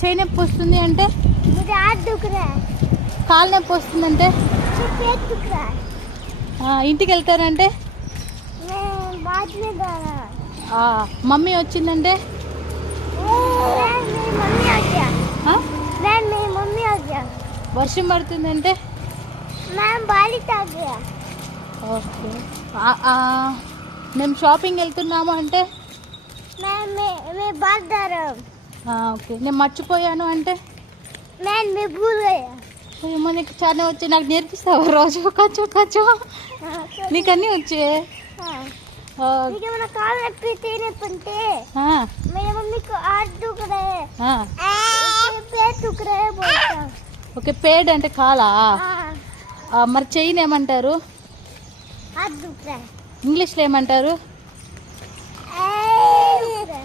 చేయి నొప్పి వస్తుంది అంటే, కాలు నొప్పి వస్తుందంటే, ఇంటికి వెళ్తారంటే, మమ్మీ వచ్చిందంటే, వర్షం పడుతుందంటే, ఓకే మేము షాపింగ్ వెళ్తున్నాము అంటే, ఓకే నేను మర్చిపోయాను అంటే, మనకి చాలా వచ్చి నాకు నేర్పిస్తావా రోజు కొంచెం కొంచెం? నీకు అన్నీ వచ్చే ఓకే. పేడ్ అంటే కాలా? మరి చెయ్యిని ఏమంటారు ఇంగ్లీష్లో? ఏమంటారు?